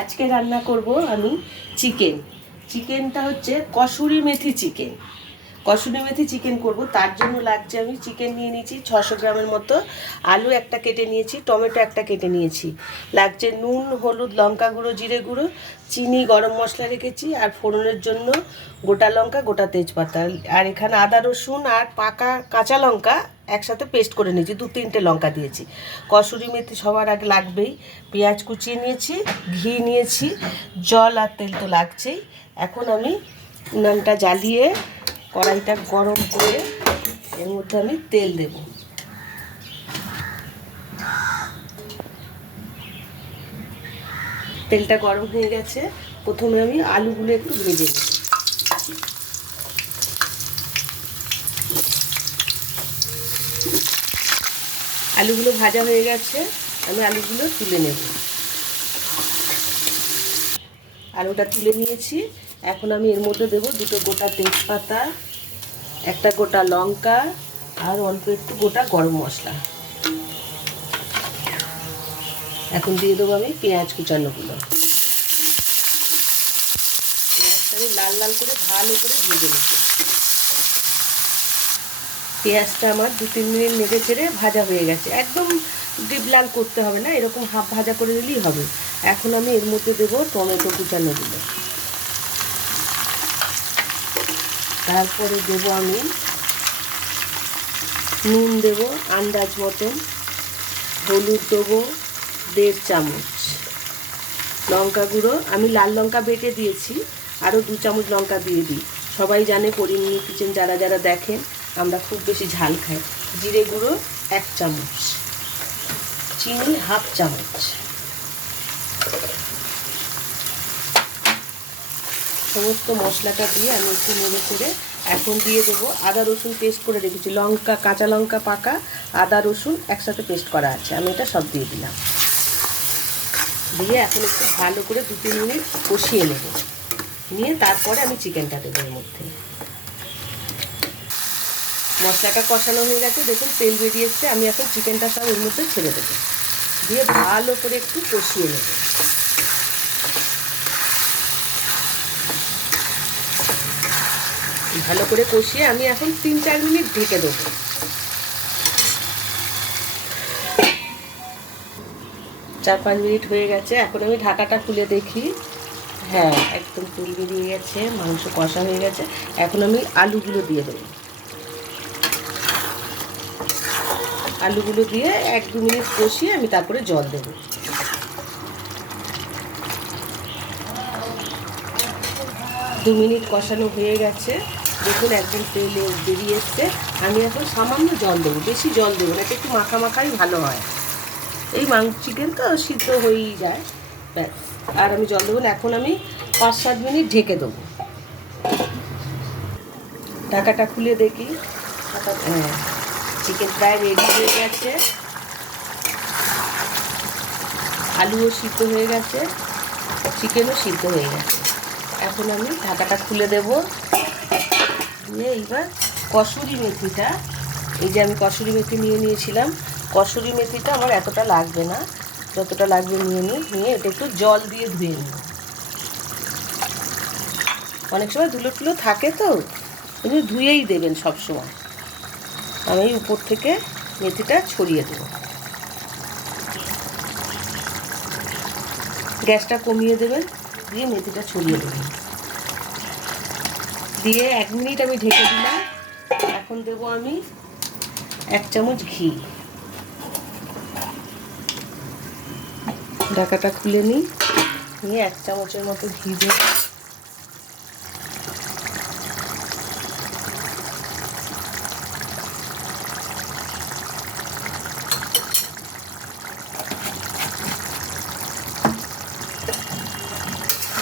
আজকে রান্না করব আমি চিকেনটা হচ্ছে কসুরি মেথি চিকেন। কসুরি মেথি চিকেন করব, তার জন্য লাগছে আমি চিকেন নিয়ে নিয়েছি 600 গ্রামের মতো, আলু একটা কেটে নিয়েছি, টমেটো একটা কেটে নিয়েছি, লাগছে নুন, হলুদ, লঙ্কা গুঁড়ো, জিরে গুঁড়ো, চিনি, গরম মশলা রেখেছি, আর ফোড়নের জন্য গোটা লঙ্কা, গোটা তেজপাতা, আর এখানে আদা রসুন আর পাকা কাঁচা লঙ্কা একসাথে পেস্ট করে নিয়েছি, 2-3টে লঙ্কা দিয়েছি। কসুরি মেথি সবার আগে লাগবেই। পেঁয়াজ কুচিয়ে নিয়েছি, ঘি নিয়েছি, জল আর তেল তো লাগছেই। এখন আমি উনানটা জ্বালিয়ে কড়াইটা গরম করে এর মধ্যে আমি তেল দেব। তেলটা গরম হয়ে গেছে, প্রথমে আমি আলুগুলো একটু ভেজে নেব। আলুগুলো ভাজা হয়ে গেছে, আমি আলুগুলো তুলে নেব। আলুটা তুলে নিয়েছি, এখন আমি এর মধ্যে দেবো 2টো গোটা তেজপাতা, একটা গোটা লঙ্কা, আর অল্প একটু গোটা গরম মশলা। এখন দিয়ে দেবো আমি পেঁয়াজ কুচানোগুলো। পেঁয়াজটা লাল লাল করে ভালো করে ভেজে নেব। পেঁয়াজটা আমার 2-3 মিনিট নেড়ে চেড়ে ভাজা হয়ে গেছে, একদম ডিপ লাল করতে হবে না, এরকম হাফ ভাজা করে নিলেই হবে। এখন আমি এর মধ্যে দেবো টমেটো কুচানোগুলো, তারপরে দেবো আমি নুন দেবো আন্দাজ মতন, হলুদ দেবো 1.5 চামচ, লঙ্কা গুঁড়ো আমি লাল লঙ্কা বেটে দিয়েছি, আরও 2 চামচ লঙ্কা দিয়ে দিই। সবাই জানে পরিমনি কিচেন যারা যারা দেখেন আমরা খুব বেশি ঝাল খাই। জিরে গুঁড়ো 1 চামচ, চিনি 1/2 চামচ। সমস্ত মশলাটা দিয়ে আমি একটু নেড়ে করে এখন দিয়ে দেবো আদা রসুন পেস্ট করে রেখেছি, লঙ্কা, কাঁচা লঙ্কা পাকা, আদা রসুন একসাথে পেস্ট করা আছে, আমি এটা সব দিয়ে দিলাম। দিয়ে এখন একটু ভালো করে 2-3 মিনিট কষিয়ে নেব, নিয়ে তারপরে আমি চিকেনটা দেবো এর মধ্যে। মশলাটা কষানো হয়ে গেছে, দেখুন তেল বেরিয়ে এসছে, আমি এখন চিকেনটা সব এর মধ্যে ছেড়ে দেবো, দিয়ে ভালো করে একটু কষিয়ে নেব। ভালো করে কষিয়ে আমি এখন 3-4 মিনিট ঢেকে দেবো। 4-5 মিনিট হয়ে গেছে, এখন আমি ঢাকাটা খুলে দেখি, হ্যাঁ একদম তেল বেরিয়ে গেছে, মাংস কষা হয়ে গেছে। এখন আমি আলুগুলো দিয়ে দেবো। আলুগুলো দিয়ে 1-2 মিনিট কষিয়ে আমি তারপরে জল দেবো। দু মিনিট কষানো হয়ে গেছে, দেখুন একদম তেল বেরিয়ে এসছে। আমি এখন সামান্য জল দেবো, বেশি জল দেবো না, এটা একটু মাখা মাখাই ভালো হয়, এই চিকেন তো সিদ্ধ হয়েই যায়, ব্যাস। আর আমি জল দেবো না, এখন আমি 5-7 মিনিট ঢেকে দেবো। ঢাকাটা খুলে দেখি, হ্যাঁ চিকেন প্রায় রেডি হয়ে গেছে, আলুও সিদ্ধ হয়ে গেছে, চিকেনও সিদ্ধ হয়ে গেছে। এখন আমি ঢাকাটা খুলে দেব, দিয়ে এইবার কসুরি মেথিটা, এই যে আমি কসুরি মেথি নিয়েছিলাম, কসুরি মেথিটা আমার এতটা লাগবে না, যতটা লাগবে নিয়ে এটা একটু জল দিয়ে ধুয়ে নিই। অনেক সময় ধুলো টুলো থাকে তো, কিন্তু ধুয়েই দেবেন সব সময়। আমি উপর থেকে মেথিটা ছড়িয়ে দেব, গ্যাসটা কমিয়ে দেবেন, দিয়ে মেথিটা ছড়িয়ে দেবেন, দিয়ে 1 মিনিট আমি ঢেকে দিলাম। এখন দেবো আমি 1 চামচ ঘি, ঢাকাটা খুলে নিই, নিয়ে 1 চামচের মতো ঘি দেব।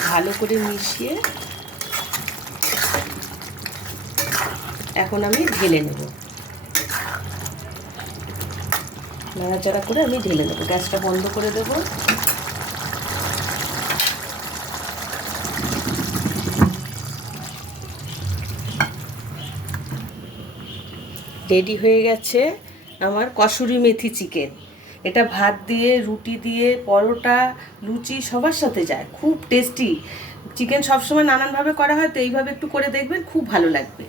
ভালো করে মিশিয়ে এখন আমি ঢেলে নেব, নাড়াচাড়া করে আমি ঢেলে নেব। গ্যাসটা বন্ধ করে দেব। রেডি হয়ে গেছে আমার কসুরি মেথি চিকেন। এটা ভাত দিয়ে, রুটি দিয়ে, পরোটা, লুচি সবার সাথে যায়, খুব টেস্টি। চিকেন সবসময় নানানভাবে করা হয়, তো এইভাবে একটু করে দেখবেন, খুব ভালো লাগবে।